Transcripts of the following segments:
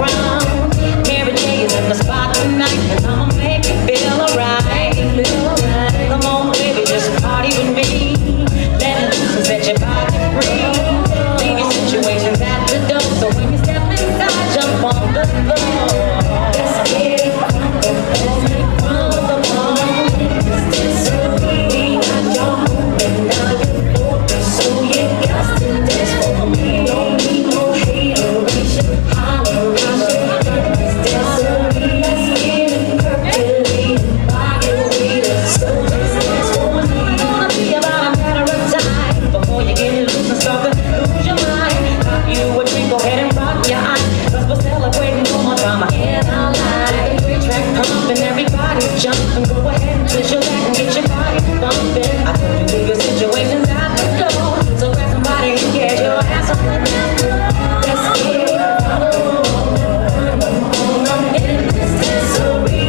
background. Mary J is in the spot tonight, and I'ma make you feel alright. Come on, baby, just party with me. Let it loose and set your body free. Leave your situations at the door, so when you step inside, jump on the floor. Let's get it crackin', let's make fun of the moment. It's so we got your moving, now you focus, so you got to dance for me. Don't need no hateration, holleration. It's dancery, let's get it percolating, body weighted, so just dance for me. Gonna be about a matter of time before you get loose and start to lose your mind. Pop you a drink, go ahead and rock your eyes, 'cause we're celebrating no more drama in our lives. Track pumping, everybody jumping, go ahead and twist your back and get your body bumping. I told you leave your situations at the door, so grab somebody and get your ass on the dance floor. Let's get it in this dancery.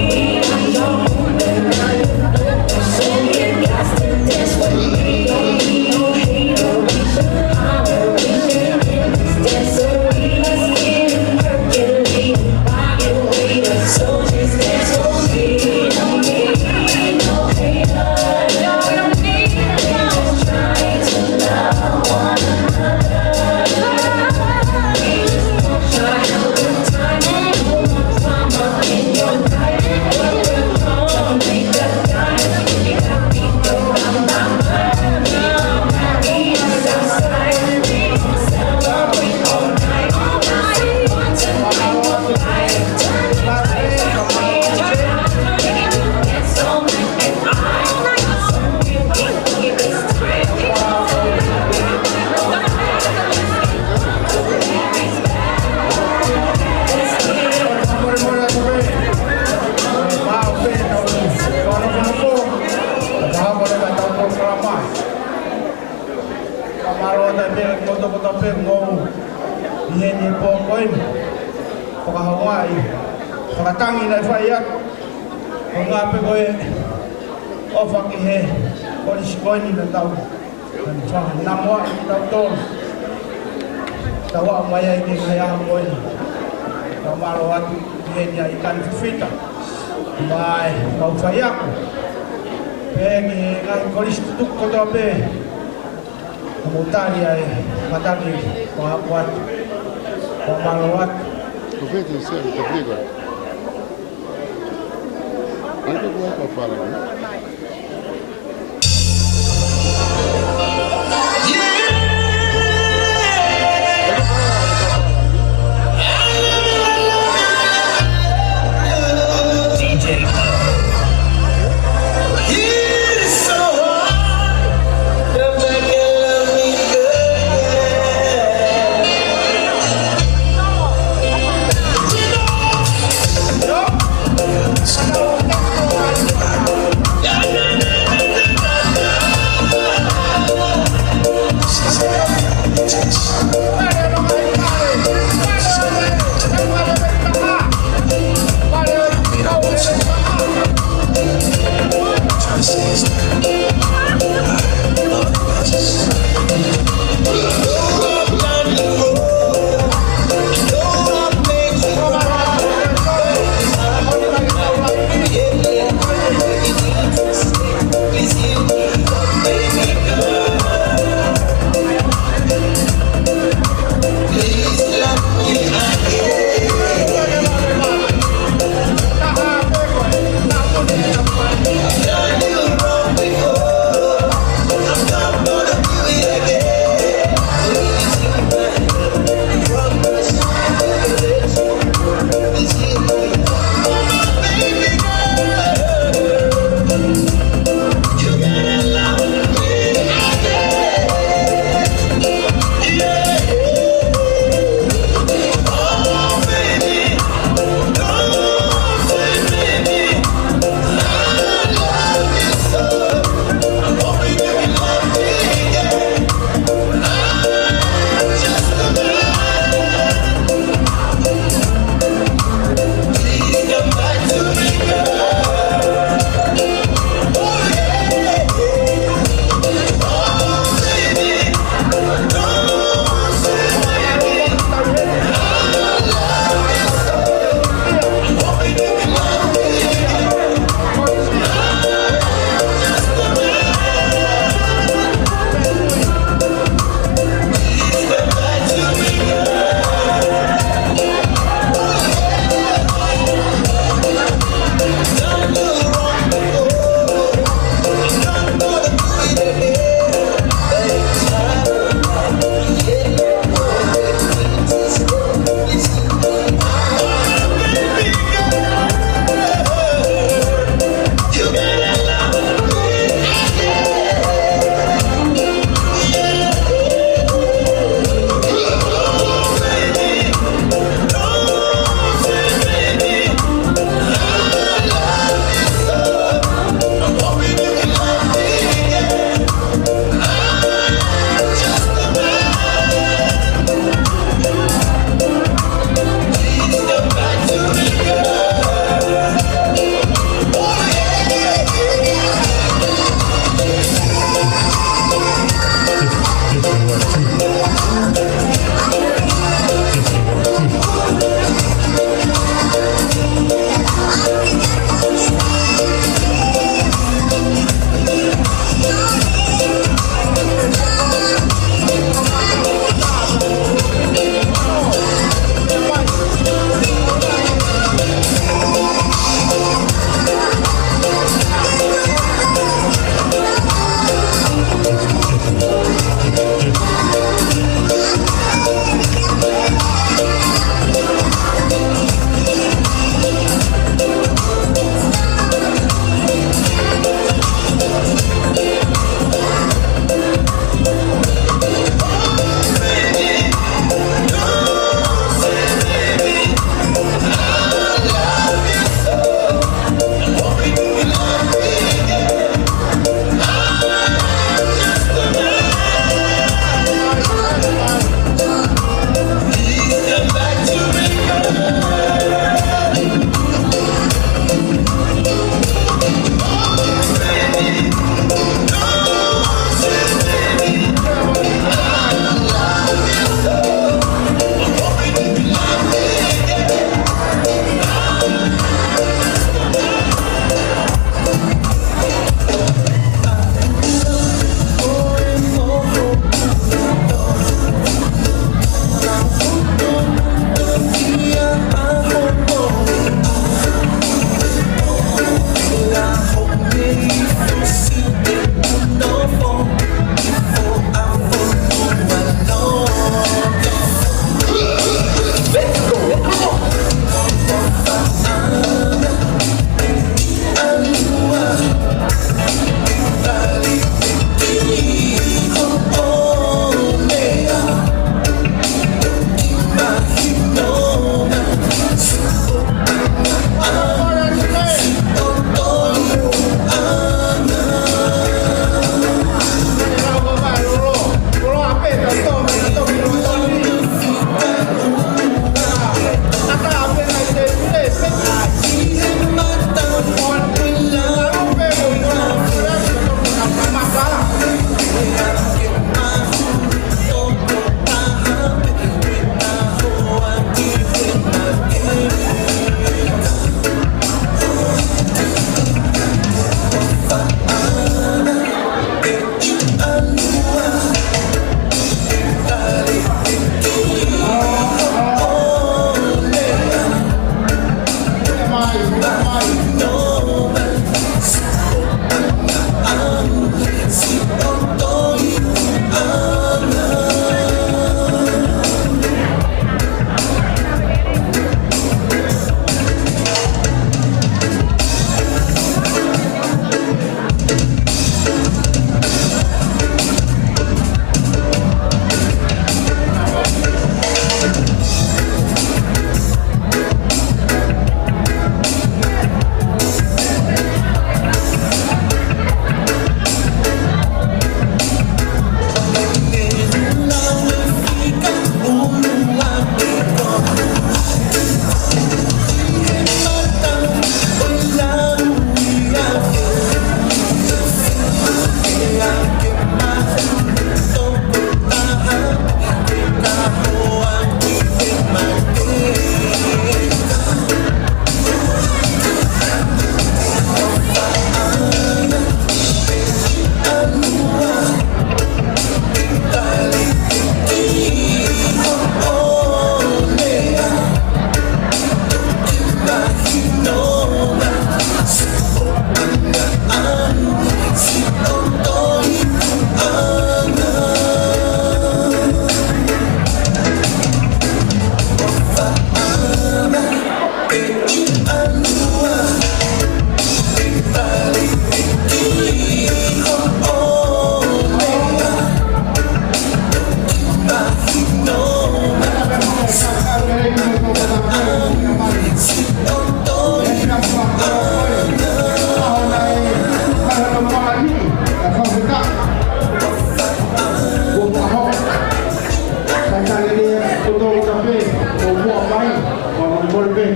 You're moving, now you know, so you got to dance with me. Don't need no hateration, holleration. In this dancery, let's get it percolating, body weighted, so just dance for me. Don't need no haters, no, we don't need no trying to love one another. We just want you to have a good time and no more drama in your life. What we're gonna make that time. You got me around my mind. We is outside, we gon' celebrate all night. One tonight, one life. Turn the lights on, turn on the radio. Dance all night and all night. So we give this time. Pakatangi na fayat kung nga pe ko o fakihe ko iskoy ni na tao sa namwa ni tao to tawa maya ni kaya ko kamarwat niya ikan fita mai kau fayak pengi ngai ko istuk ko to be mutari ay matagi kuat kamarwat. Aproveita e serve, te briga. Anche vuoi per fare, Yeah.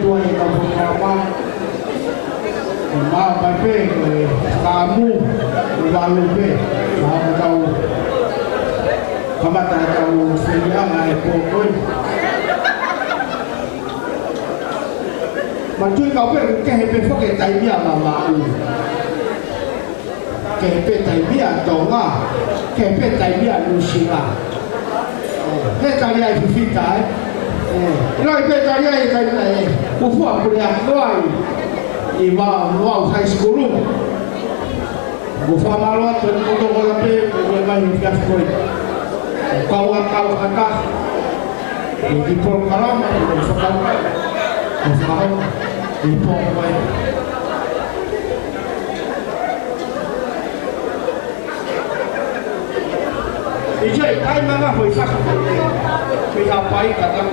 tua yang kamu apa? Ma pape kamu lalu pe kamu tahu kamu tahu siapa yang pokok. Macam kau pe kehepe foke taibia mama u. Kehepe taibia tonga, kehepe taibia lusila. Hetalia fifita. Noi pe taibia taibia. Ufuah kuliah noi. Iba luau high school. Bufa malot untuk kolape memang hidup koi. Kawan kata di program sekarang di program. Ijai kai mana hoisak. Kita pai kata.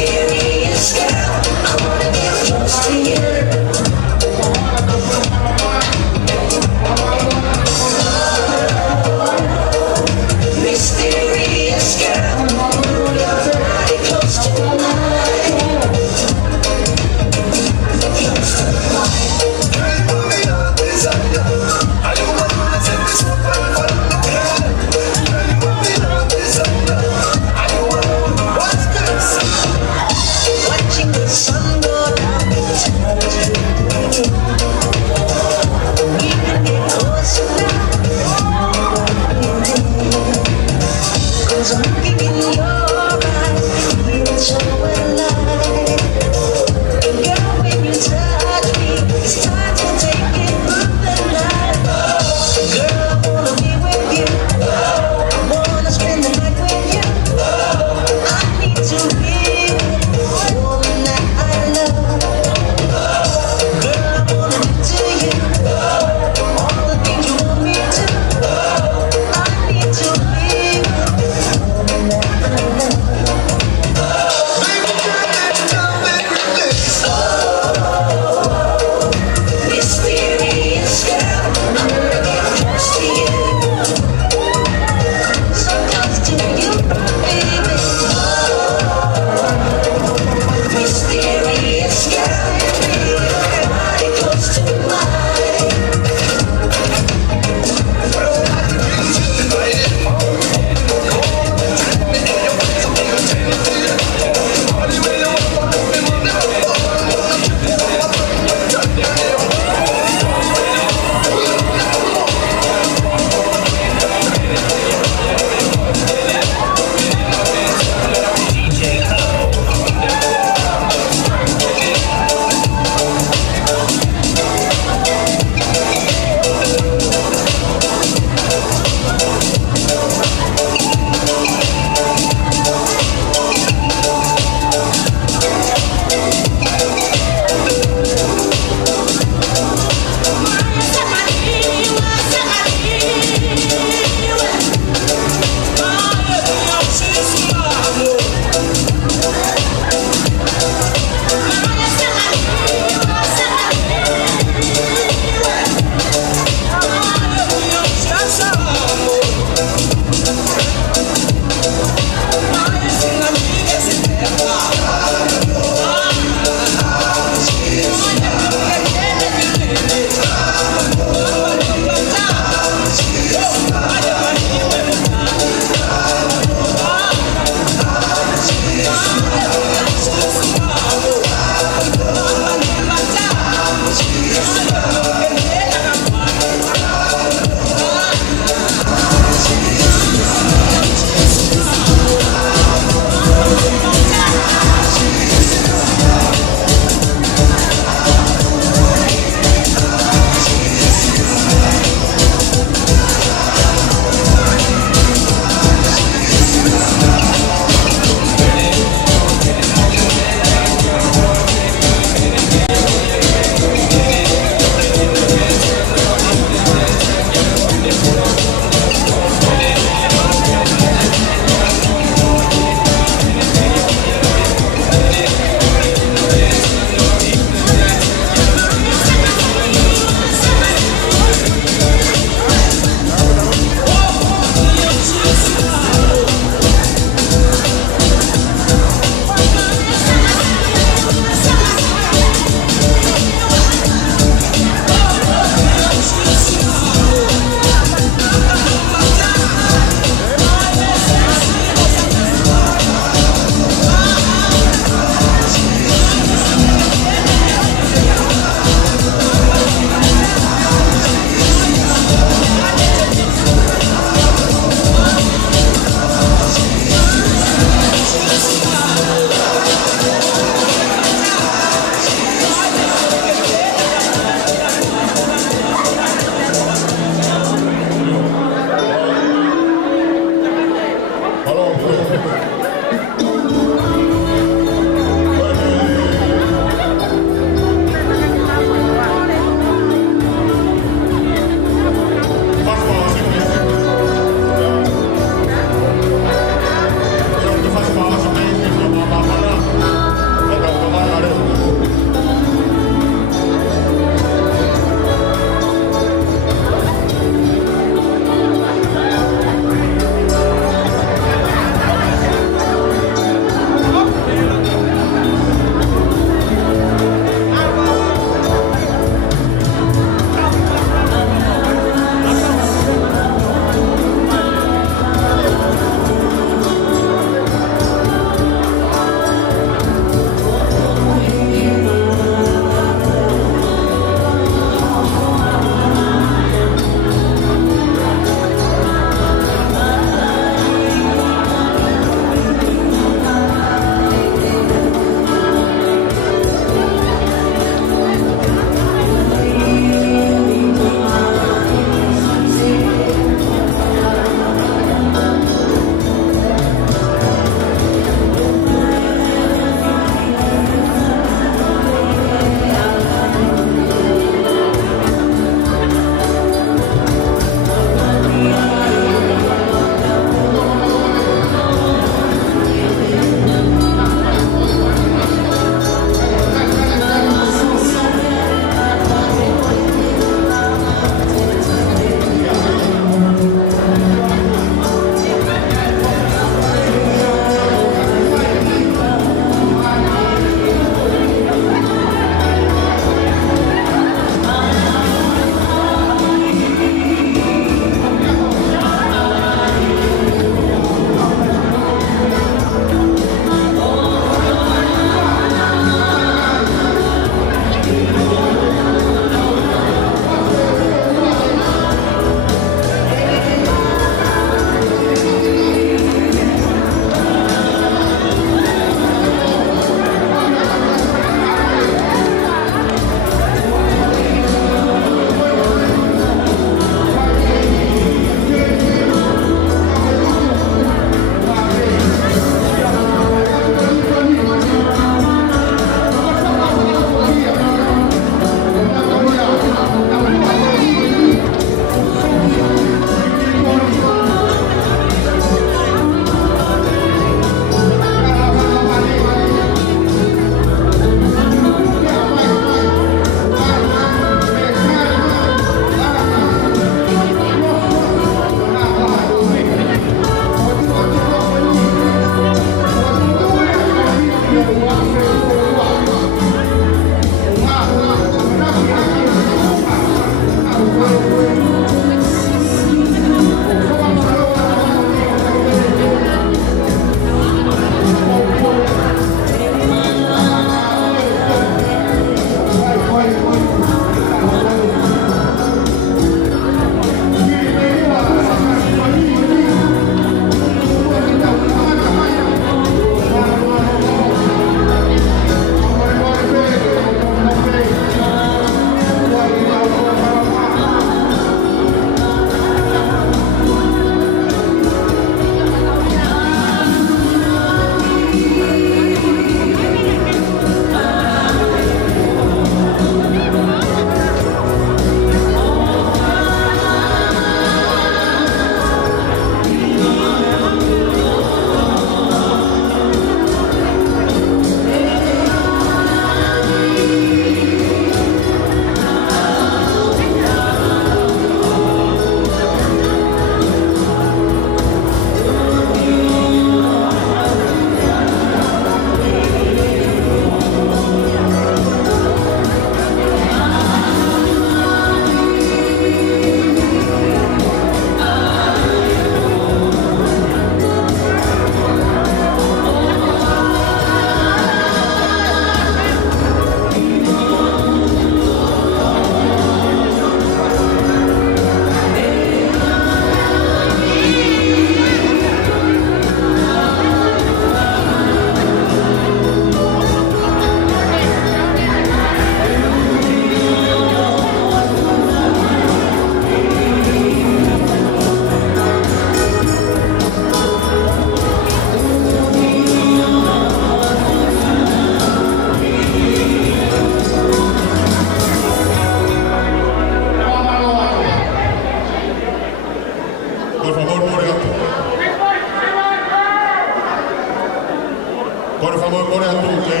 kore atu ke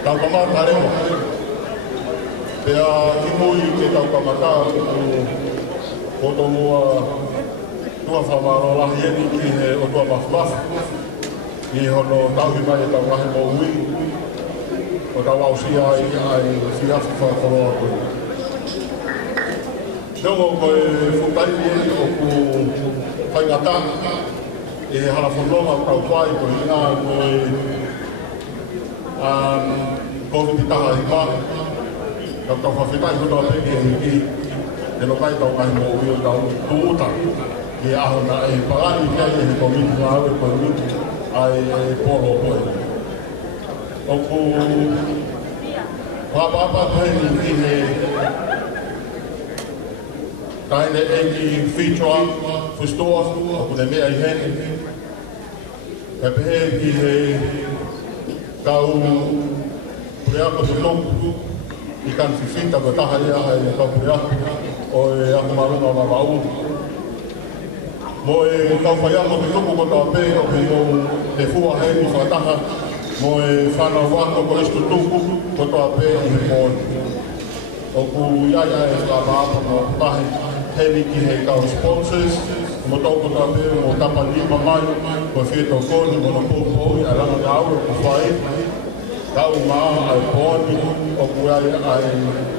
tau kamata rewa. Pea ki mui ke tau kamata o to mua tua whamaro lahi eni ki he o tua mawhmafu. I hono tau hi mai e tau ngahi mo ui. O tau au si ai whiafu whakoroa koe. Nongo koe whutai eni o ku whaingata. E hala whanonga o tau whai koe ngā koe COVID taha i mā. Tau tau whawhitai koe tau peki e hiki. E no kai tau ngahi mo ui o tau tuuta. I aho na e pagani kia i he komiti ngā aue koe mitu ai polo koe. O ku whapapa koe ni he taine eki whitoa, whustoa, o kune mea i hene. Ka pehe ki he kau pureako te tongu i kan whiwhita ko taha ea ai kau pureako o e ako marunga wa wau. Mo e kau whaiako te tongu ko taha pe o ke o te fua hei i whataha. Mo e whanau wako ko estu tongu ko taha pe i he pōni. O ku iaia e whakaapa mo pahe heli ki he kau sponsors. Mo toko tā pēr, mo tapa lima mai, ko whieto kōni, mo na pōpōi, a ranga ngā aura, ko whae. Tau maa, ai pōni, o kuai, ai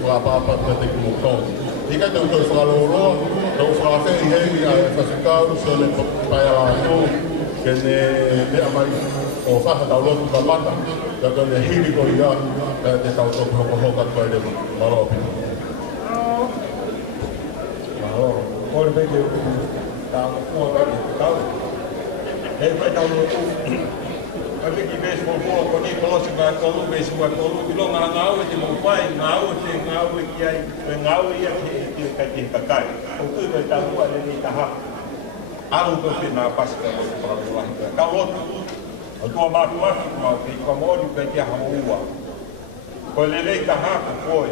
whapapa te ki mo tōni. I kai tau toi whakaroroa, tau whakawheri hei, ai whasikauru, so le pai ala tō, ke ne mea mai o whakatau lotu ka mata, ka kone hiri ko ia, te tau tōku hoko hoka koe le maropi. Mahalo, kore peke tau kua kake tau. Hei pai tau no tu. Ka piki baseball kua ko ni kolosi ka kolu, baseball kolu, ilo ngā ngāu e te mau pai, ngāu e ki ai, ngāu ia ki kai te kakai. O tui kai tau ua le ni taha. Aru ko te nā pasika o te parawahi ka. Kau lotu. O tua mātu aki mau ki ka mōri kai te aha ua. Ko le rei taha ko koe.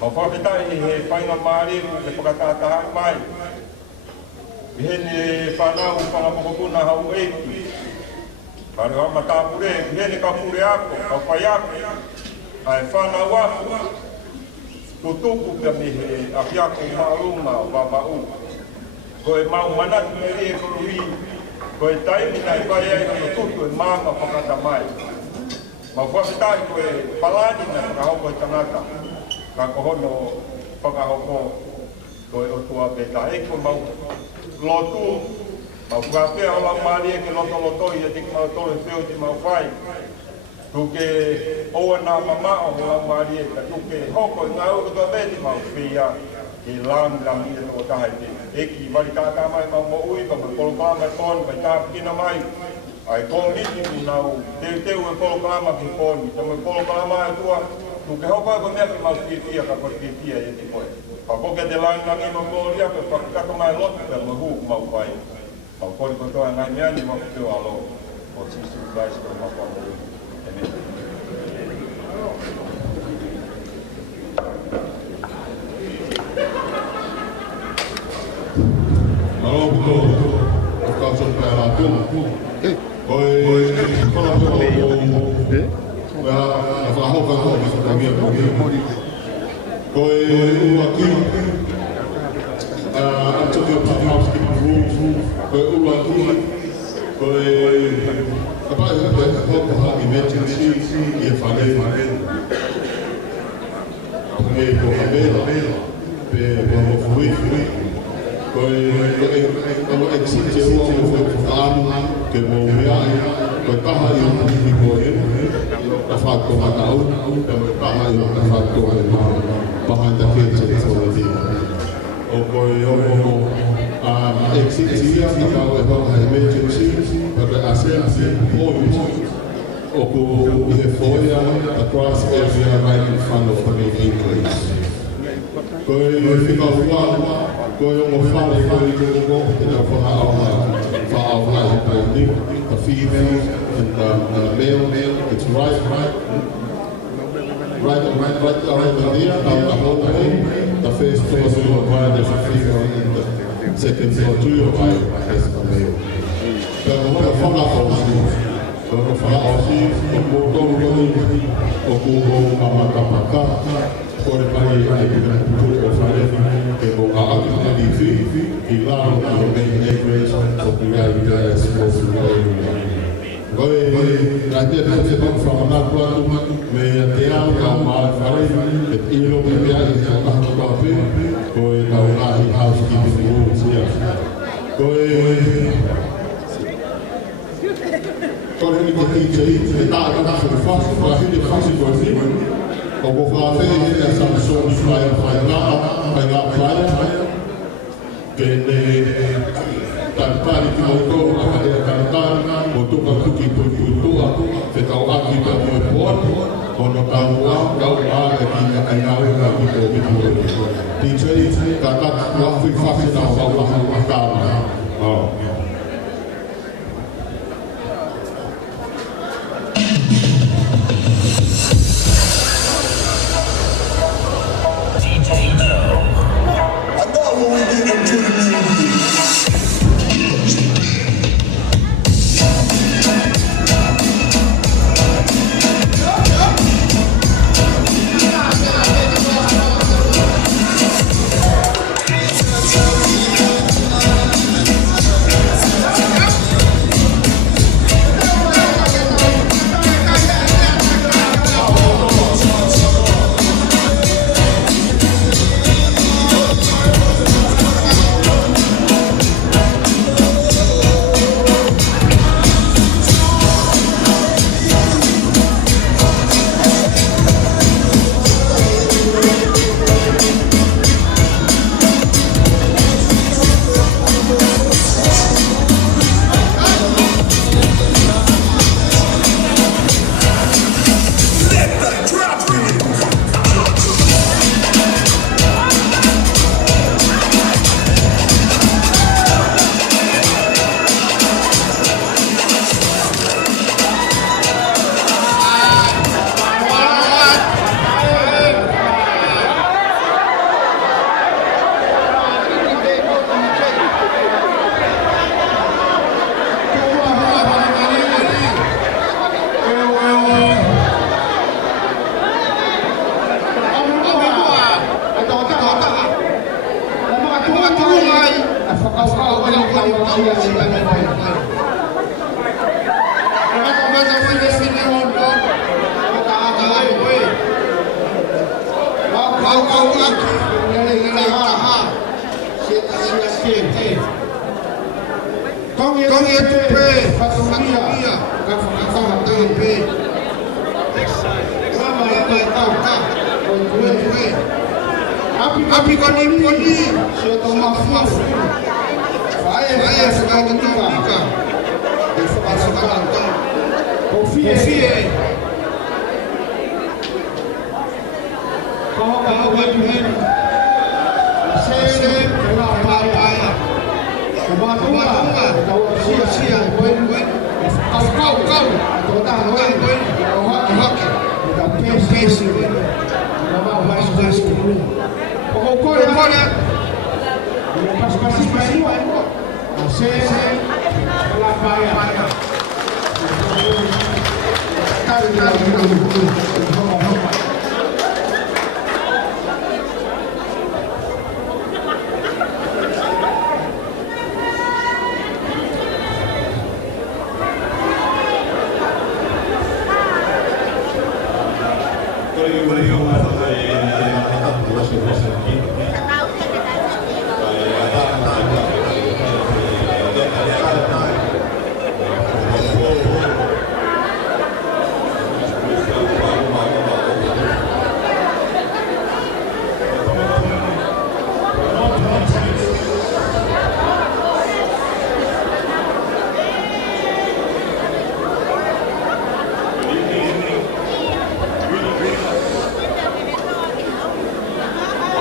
Ma whawhetai he whainga māreru le whakatātaha mai. I hene whanau whangapokokuna hau eiki. Kare hama tāpure, i hene ka pure ako, ka whai ako. Ai whanau ako. Ko tōku kia me he ahiako maarunga o wamau. Ko e mau manatu me rie korui. Ko e taimi nai whai ai no tutu e māma whakata mai. Ma whawhetai ko e palani na whakahoko i tangata. Ka kohono whakahoko koe o tua peta eko mau lotu mau whakapea o lau maari eke loto lotoi e tiki mau tole whio ti mau whai tuke oa nā mamao o lau maari eka tuke hoko i ngā uro tua beti mau whia ki lam e toko tahai te eki wari tātā mai mau mo ui pa mai kolokama e pōni mai tāpikina mai ai kōmiti ki nau teu e kolokama ki pōni ta mai kolokama e tua tuke hoko e mea ki mau whia ka kore whia e te koe. Pa koke te langangi ma kōria pe whakakato mai lotu pe ma hūku mau whai. Mau kori kotoa ngai mea ni mau teo alo o tisu kaisi ko mau whanau e mea. Alo puto, o kauso pe ala tūma. Koe kola pēo a whahoka koe ki whakamia koe. Koe ua ki, I'm talking about housekeeping rules, koe ua ki, koe apai hapa e hoko ha emergency i e whanei. Me ko hamela, pe mo fui. Koe exite ua mo whakaanu ke mo meai, koe taha i o kini koe a whātua matau, ka mo taha i o ka whātua e maa. Behind the fence for the day. O koe o exit here about emergency, but the assembly point o ko he foyer across area right in front of the main entrance. Koe whika ua, koe o whare koe i ko te na whaau the female and the male, it's right around there, down the hallway. The first floor is your right, there's a female, and the second floor to your right, there's a male.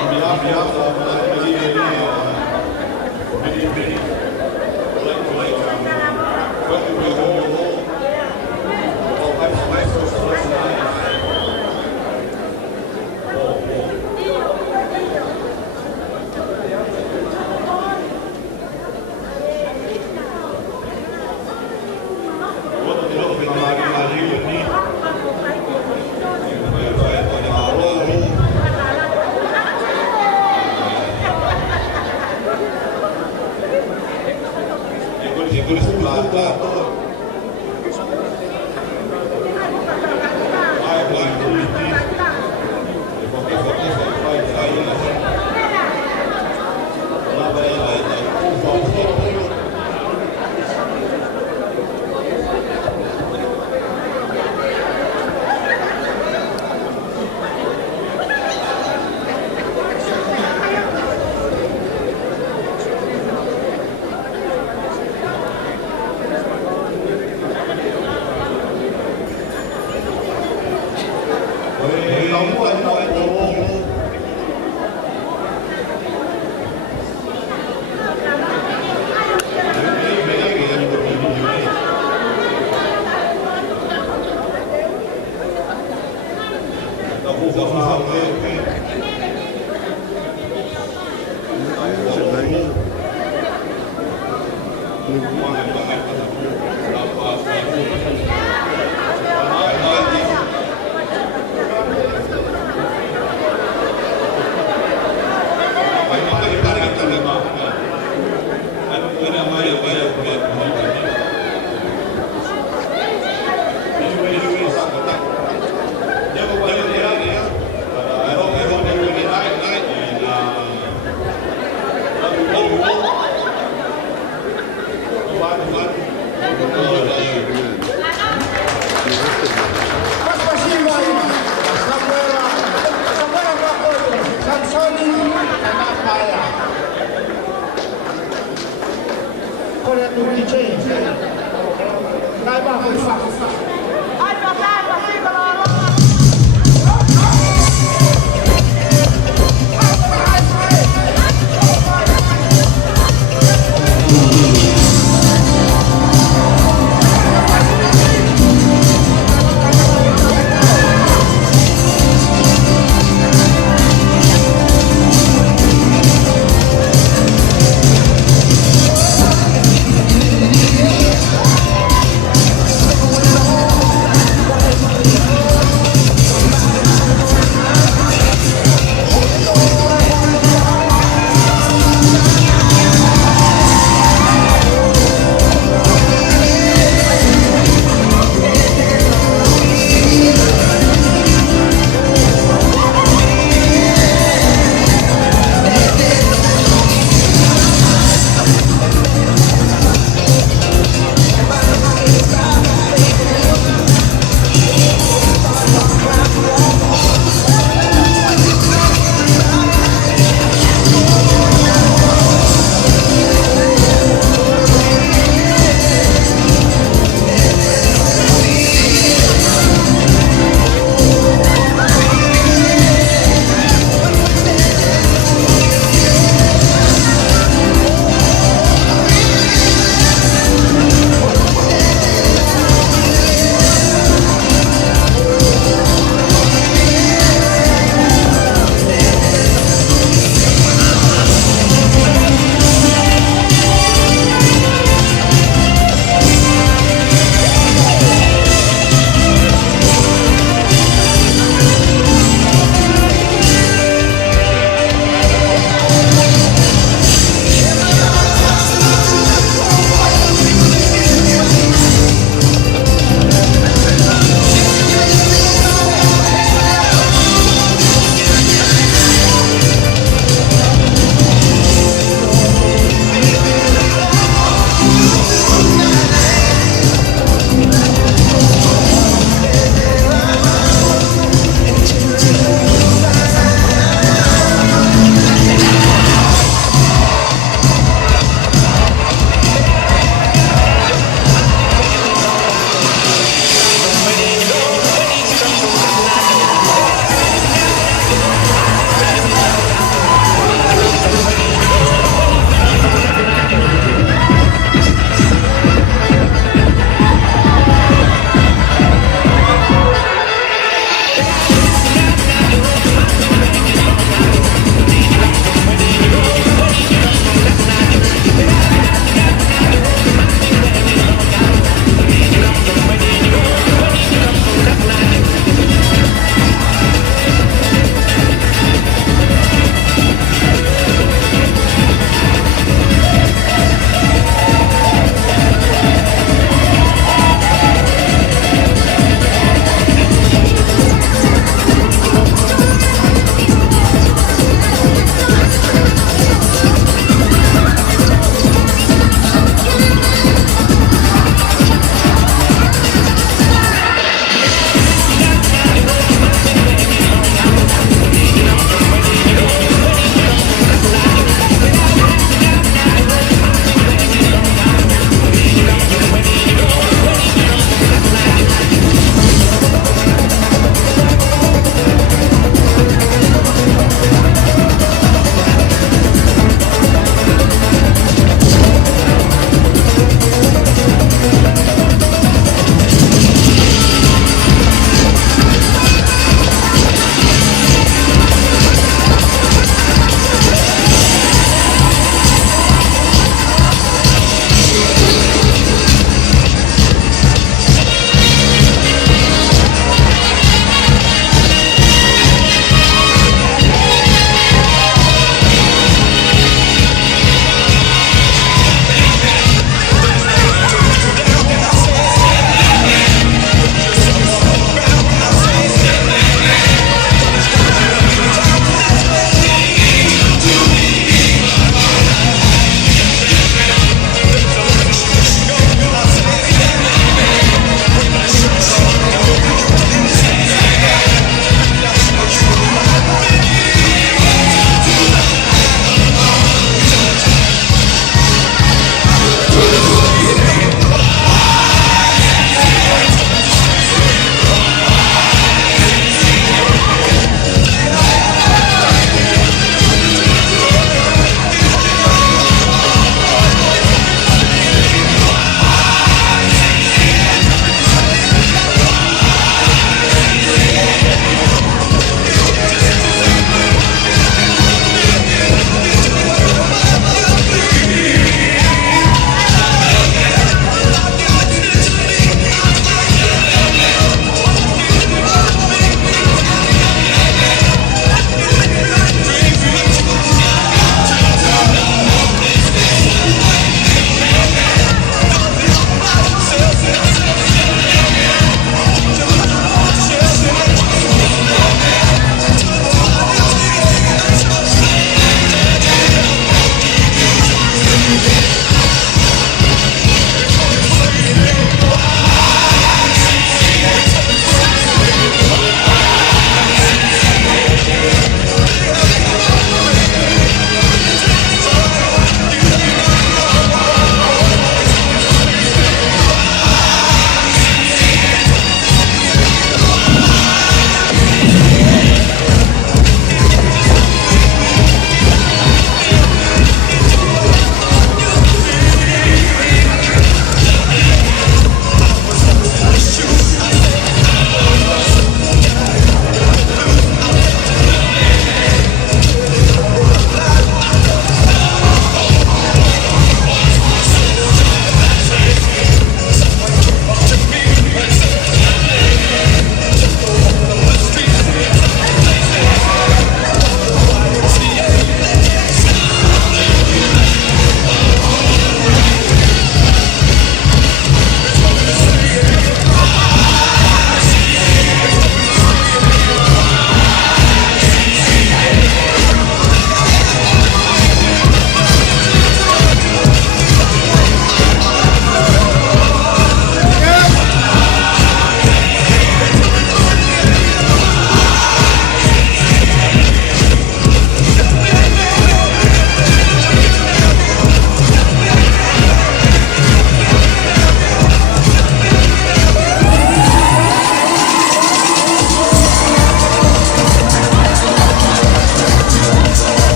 On behalf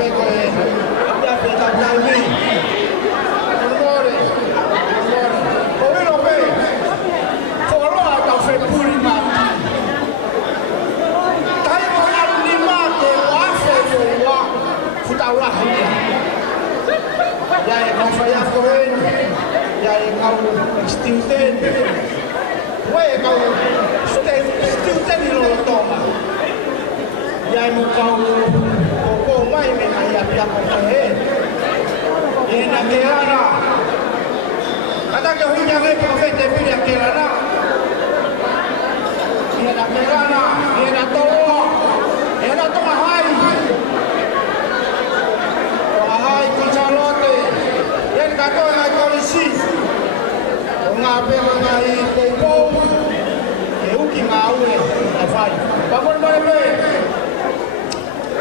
pego a peta dalmi. Amore. Come lo ve? Foro a fe puri mati. Tai mo na ni mate wa fe wa futawa hanya. Ya e faya koen. Ya e kau stilten. Wa e kau stilten lo toma. Ya e mo kau ko mai me ai a pia ko he. E na te ana. Ada ke hunya me profete pia ke ana. E na te ana, e na to. E na to hai. Hai ko chalote. E ka to na ko si. Nga pe ngai ko e u ki nga u e fai. Ba mo me.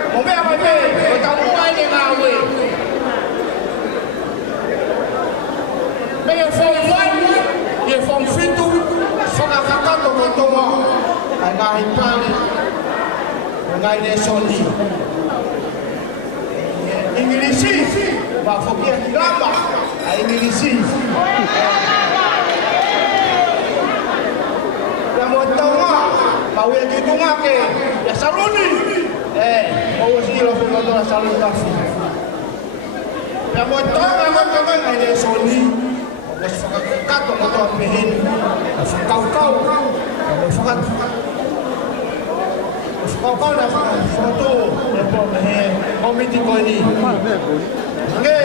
Mo me mai pe, o ta mo ai ni nga u e. Me e fo mai, e fo fitu, fo ka ka to to mo. Ai nga i pale. Ngai ne soli. Inglisi, ba fo ki lama, ai inglisi. Ya mo tama, ba we ki tunga ke, ya saluni. O si lo fe mo to saluni ta fi. Ya mo tama ngai ne soli. Mas fakat mo to pehin. Kau. Kau na foto e po me komiti ko ni. Nge.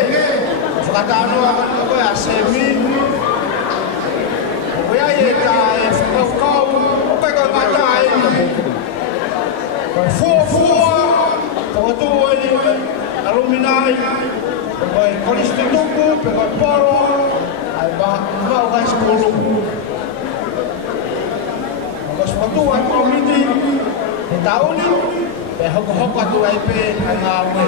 Fakatano ako ya semi. Oya ye ta e kau pe ko mata ai. Foto ni aluminai. Oi kolistituku pe ko poro. Ai ba ka skolu. Mas foto ai komiti tahu ni, hok tu IP ngawe.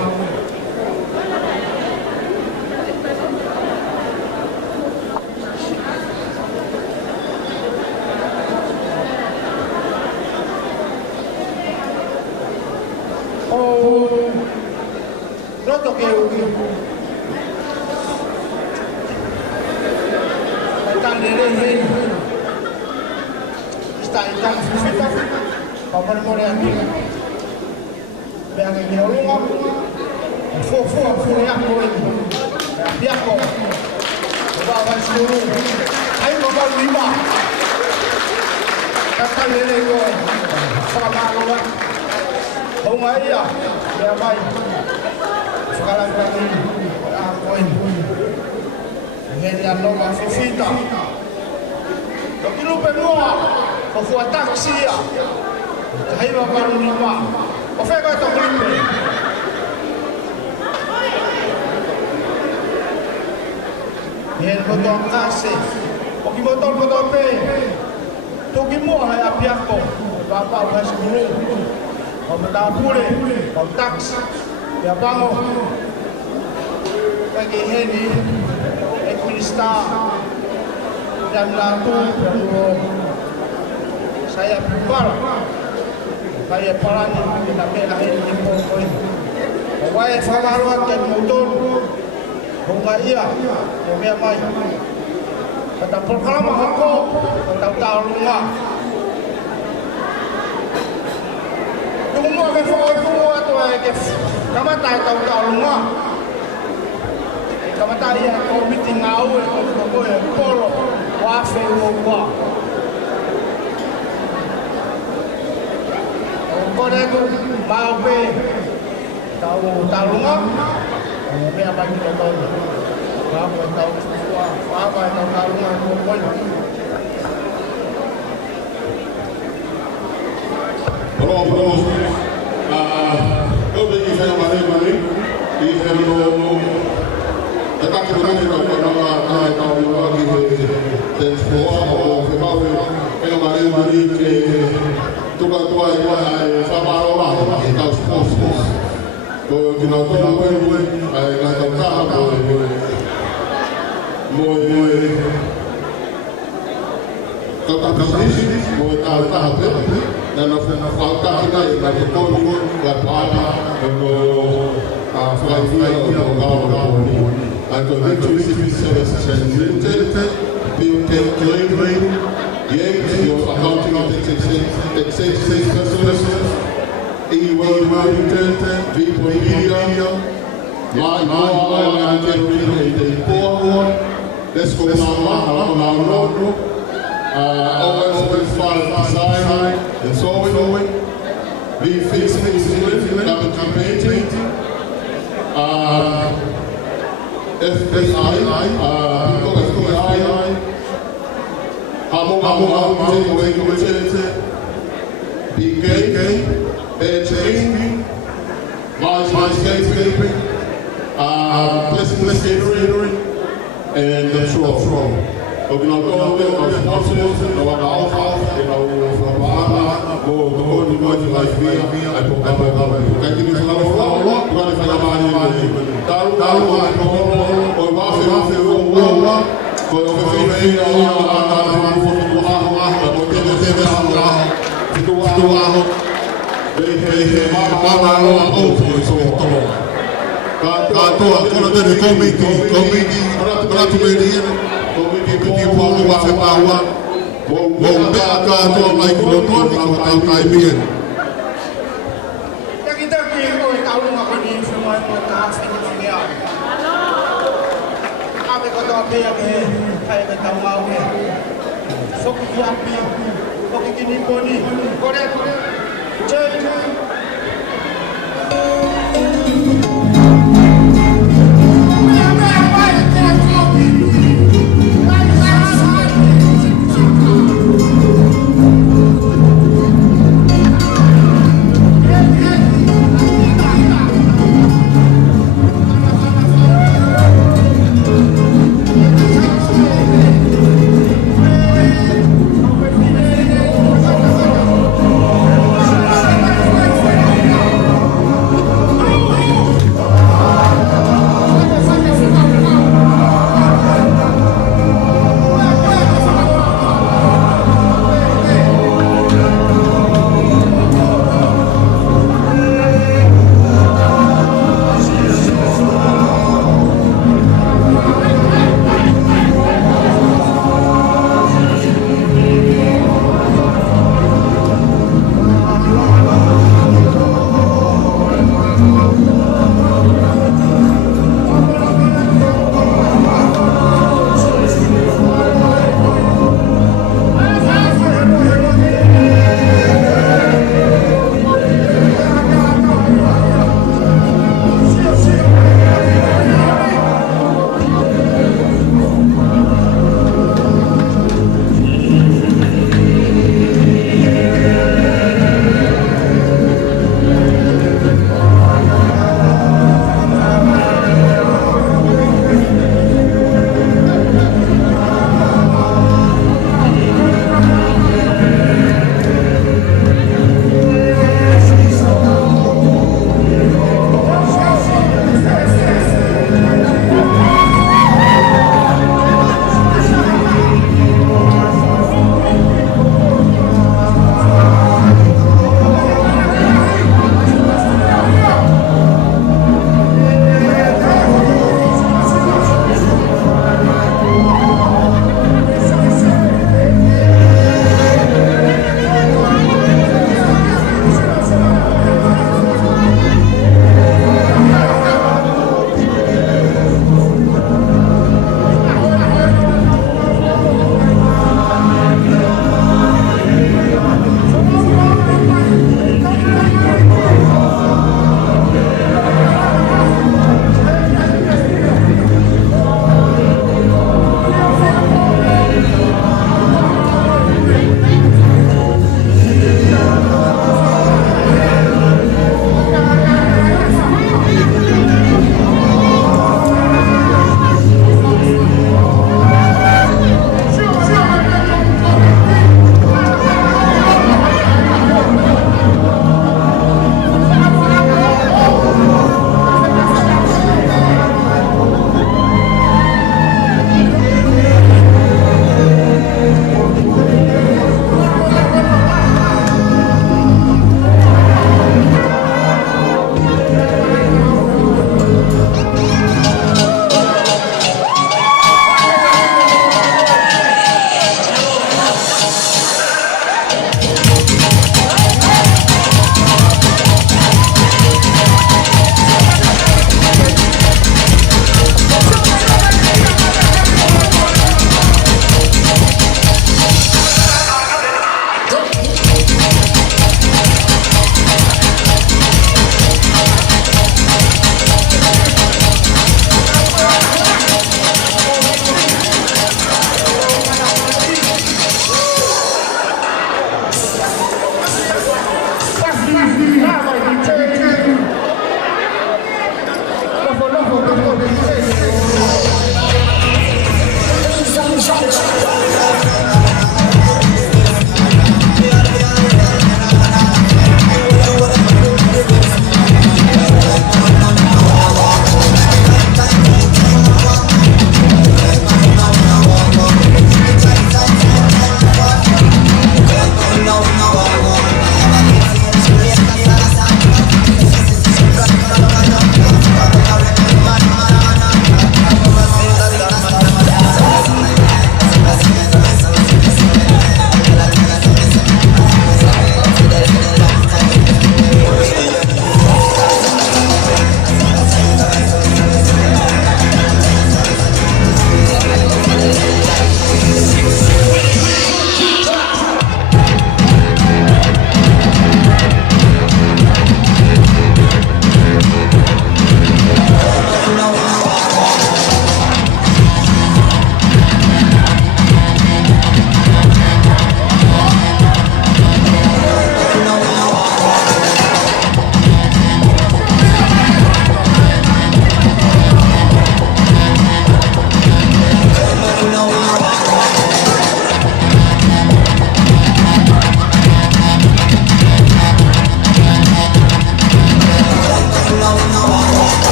Oh, roto ke ugi. Tan dere hen. Ikan fita. Paman mo rin ako. Biang ini orang fu ya ko. Dia ko. Bawa seluruh. Ayo bawa 5. Kata lele ko. Sama ko. Oh mai ya. Dia mai. Sekarang kami ako ini. Ngeliat nomor fita. Tapi lupa semua. Kau taksi ya. Hai ba paru ni ma. O fe ko to gripe. Yen ko to kase. O ki motor ko to pe. To ki mo hai apia ko. Ba pa ba skulu. O ta pure. O tax. Ya bango. Pagi heni. Administra. Dan latu. Saya bubar. Kaya parani kita pela ini pokoi. Wai famaruan ke motor. Bunga iya. Yo mai. Kata program ako. Tahu rumah. Tunggu ke foto tu ke. Kamata tahu rumah. Kamata iya komiti ngau ko polo. Wafe wo. Kode tu mau pe tahu rumah, pe apa kita tahu, apa tahu rumah pun. Bro, kau bagi saya mari, di hello, dekat kita tahu lagi dan semua mari ke tuka tua whamaro e kau sponsors. Ko kina toa koe ai ngā tau kaha moe kakakasisi moe tāu taha pe nana whakahi nei ngā te kōru ngā pāpi Let's go down road. Always follow the side, and so we fixing it, double campaign, FBI, and the throne. Ook nou komen we als sponsors, en dan af, en dan van Baba, de mooie lijst weer, kijk je nu van alle vrouwen, we gaan even naar Mali. Daarom ga ik nog voor VVV,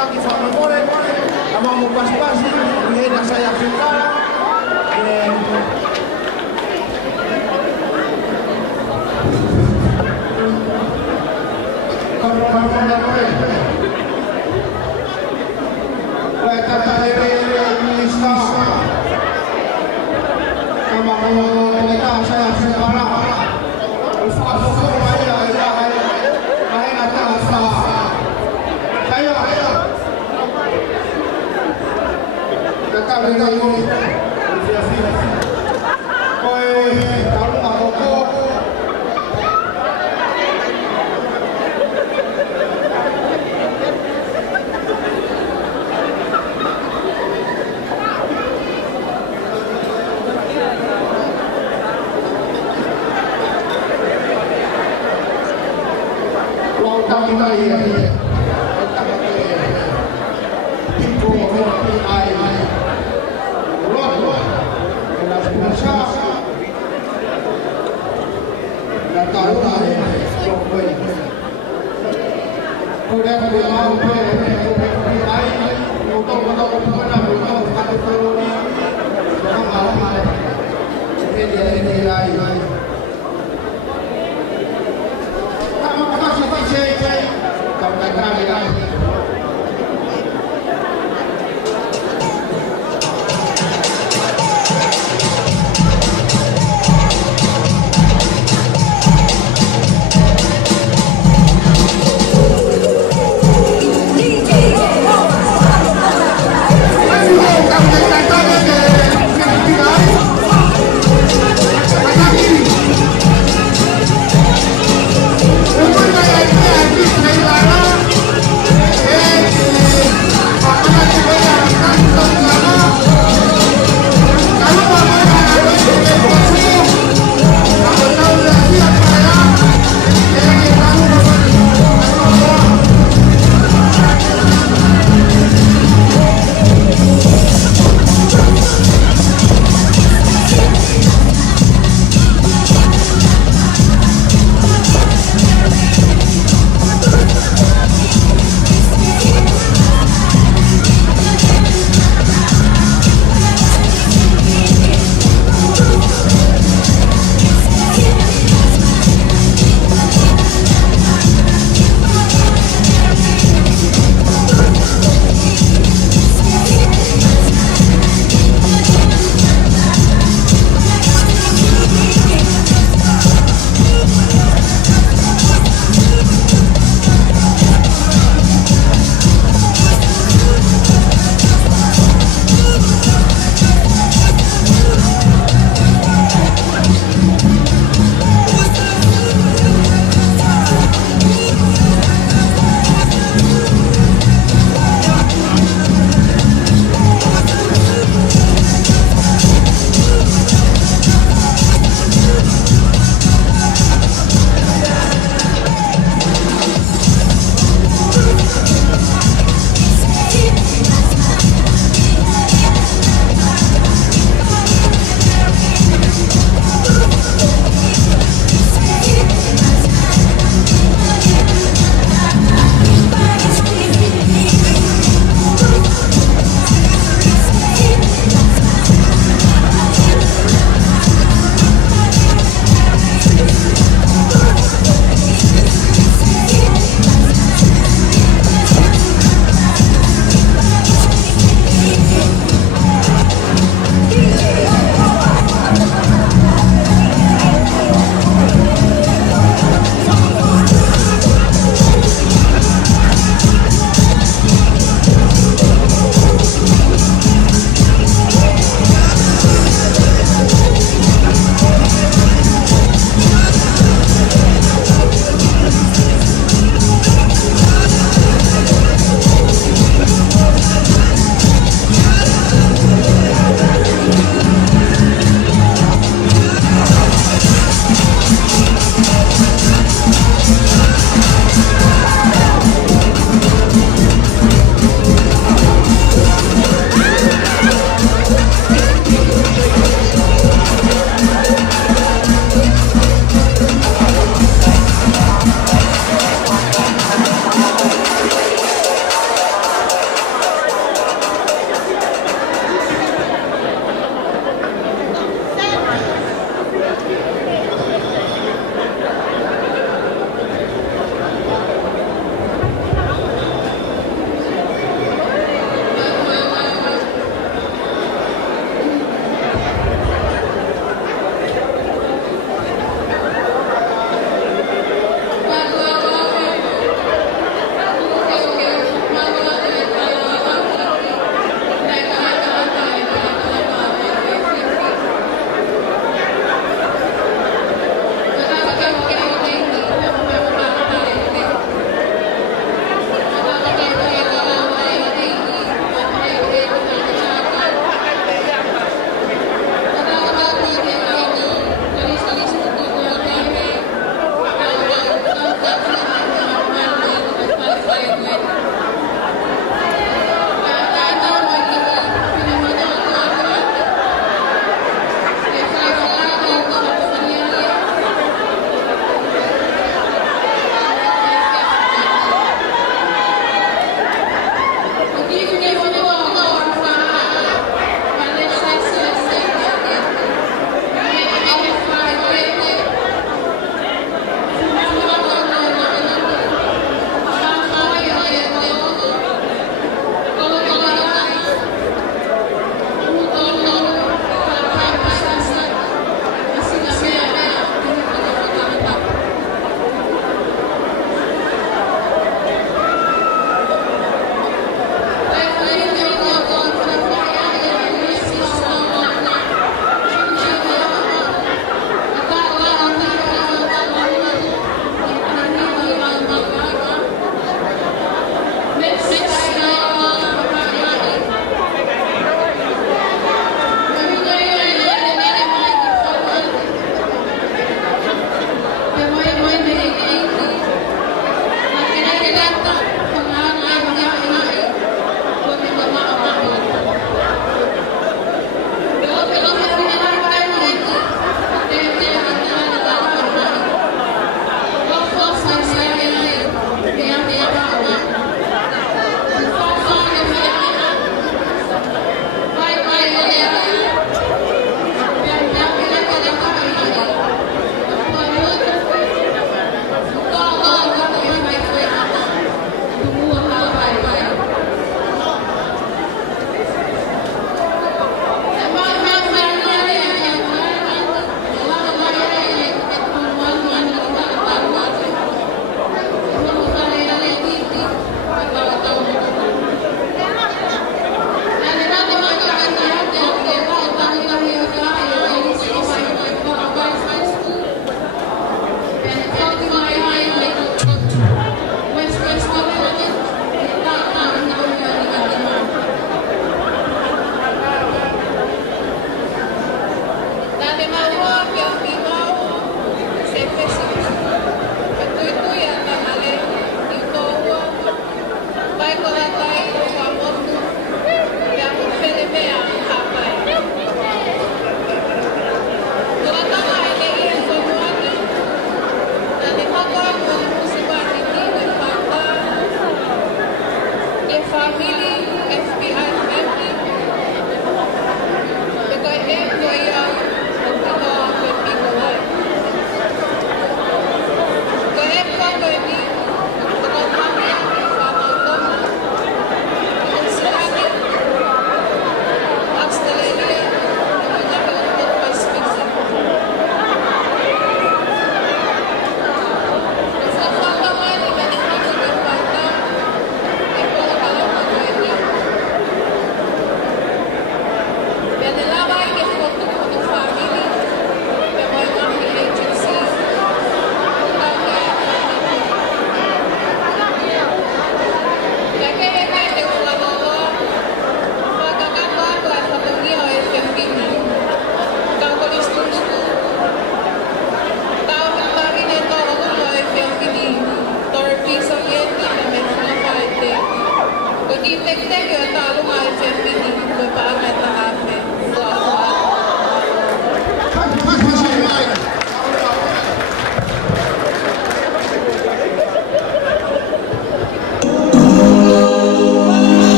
lagi famore, amamo pas-pasi, bihena saya pintar.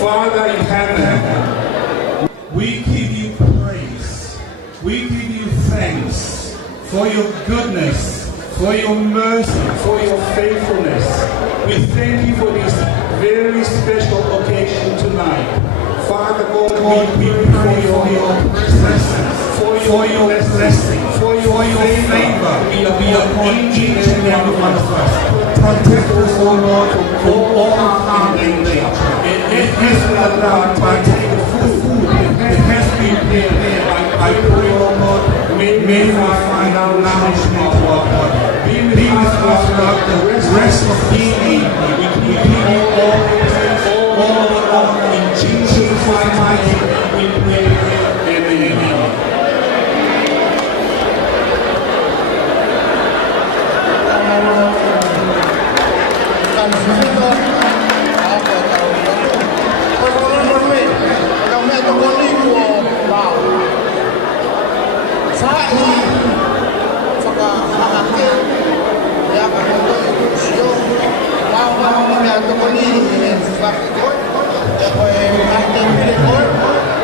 Father in heaven, we give you praise, we give you thanks for your goodness, for your mercy, for your faithfulness. We thank you for this very special occasion tonight. Father God, we pray for your presence, for your blessing, for your favor be upon each and every one of us. Protect us, O Lord, from all harm and danger. It has been allowed to partake of food that has been prepared. I pray, O Lord, may we find our nourishment to our body. Be with us throughout the rest of the evening. We give you all the praise, all the honor. In Jesus' mighty name we pray. Amen. Wow,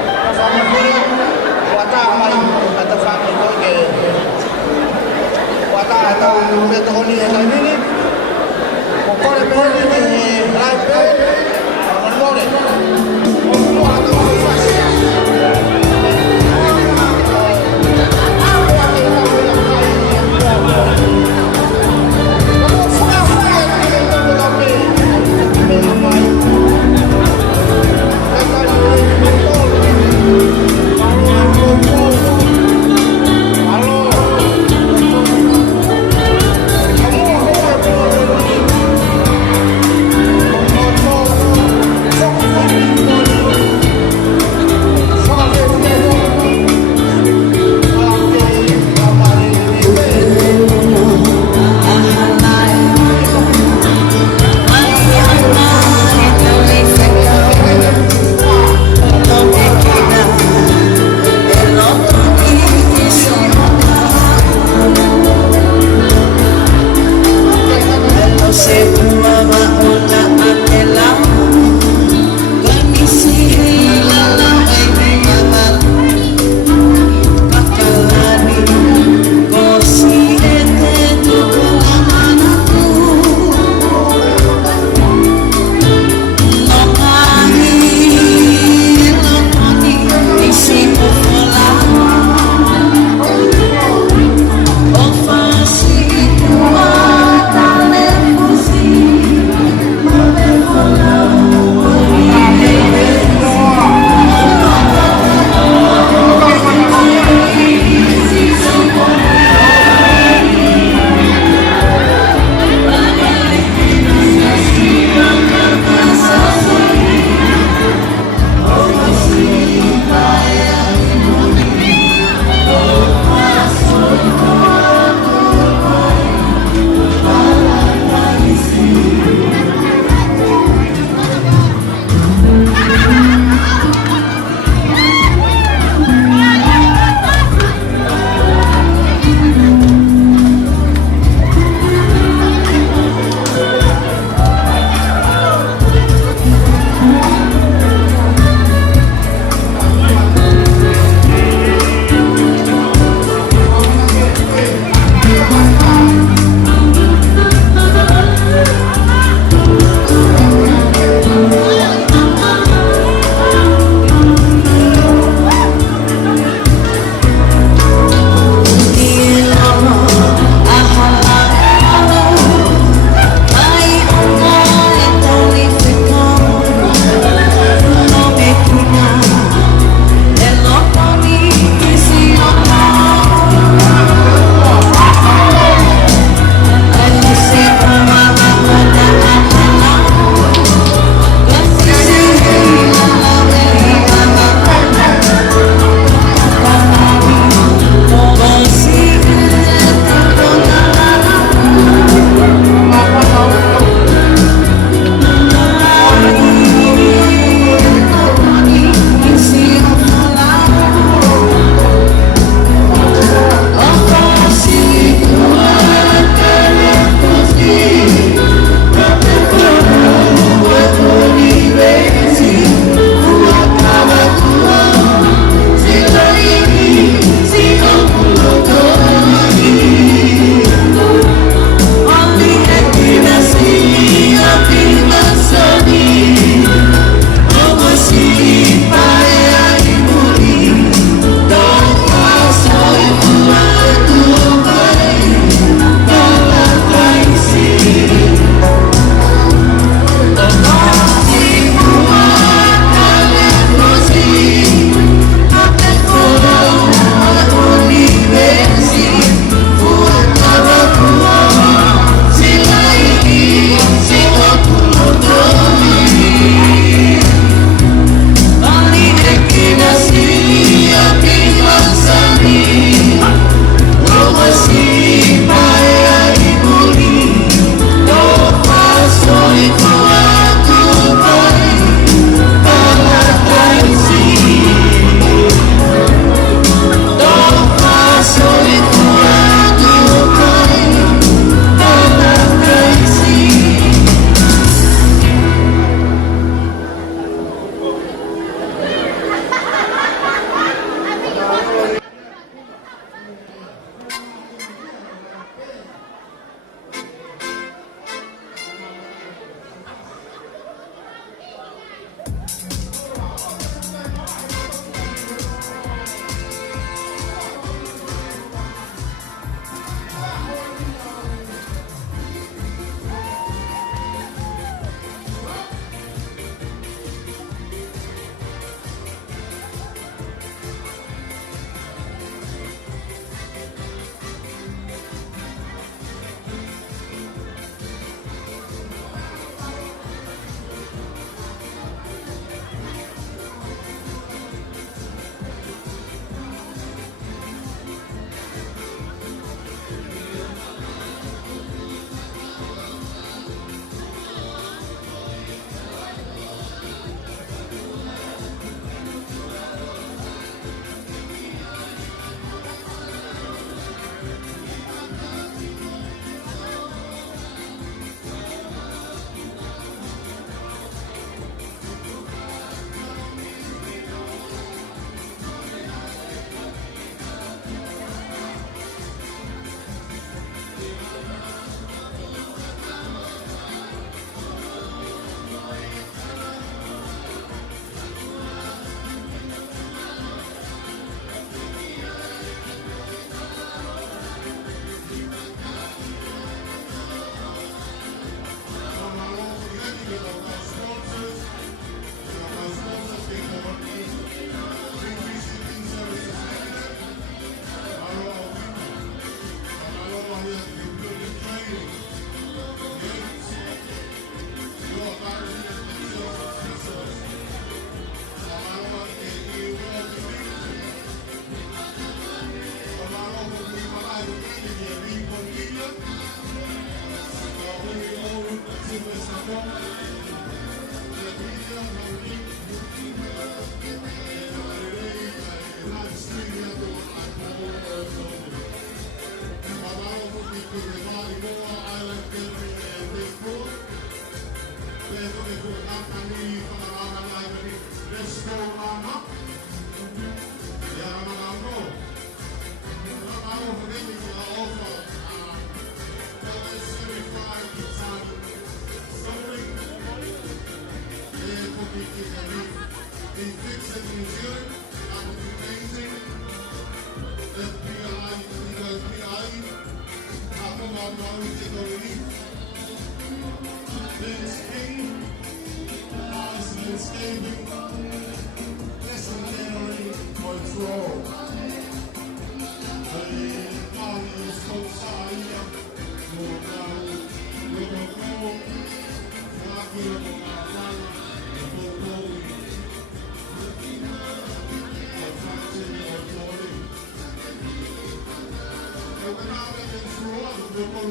con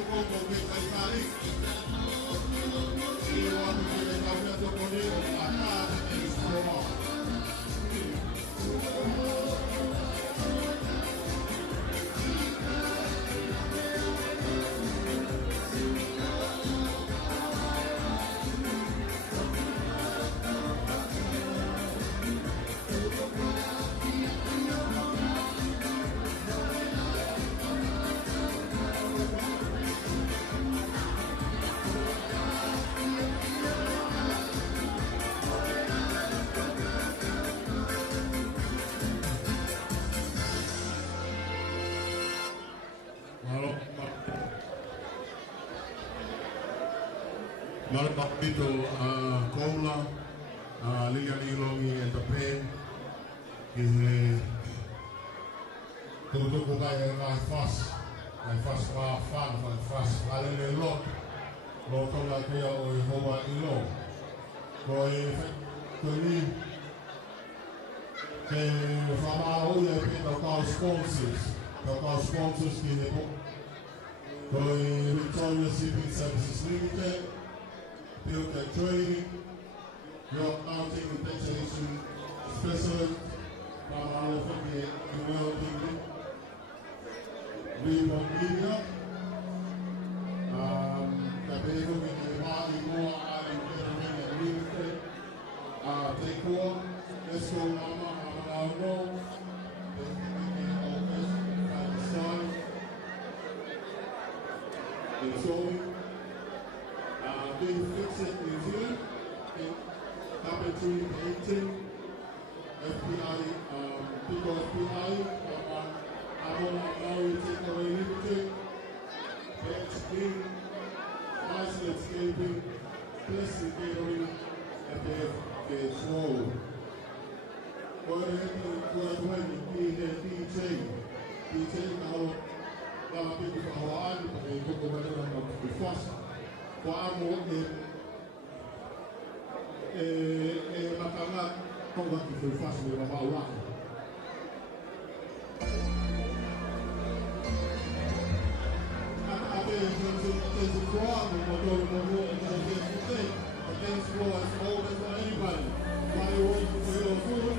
que Caimari. Y vamos a ver cambiando con él acá en el Soroa. Malpak dito Koula, Lilian Ilongi and the Pen. Tutup ko kaya ng fast fan, fast alin lot. Local la kaya o Homa Ilo. Koi ni kay fama o ya local sponsors kini po. Koi Victoria Shipping Services Limited. Build and Trading, York County Detention Specialist, Pamalo Fiki, Noel Tingling, Reebok Media, Cabego, Mali, Moa, Ali, Peterman, and Limited, Tekor, Esco, Mama, Amalano, the Sun, the Sewing. Being fixed New Zealand, Carpentry Painting, FPI, Pico FPI, Amon Maui Takeaway Limited, Bench Clean, Nice Landscaping, Blessing Catering, FF Flow. Go ahead and DJ kalau tapi di bawaan itu kemudian fast. Kuamo makangat kung bakit fast ni mabawak. Ate there's a crowd of against war is open for anybody. Why you waiting for your food?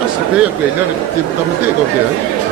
That's a big, none of them thick up there.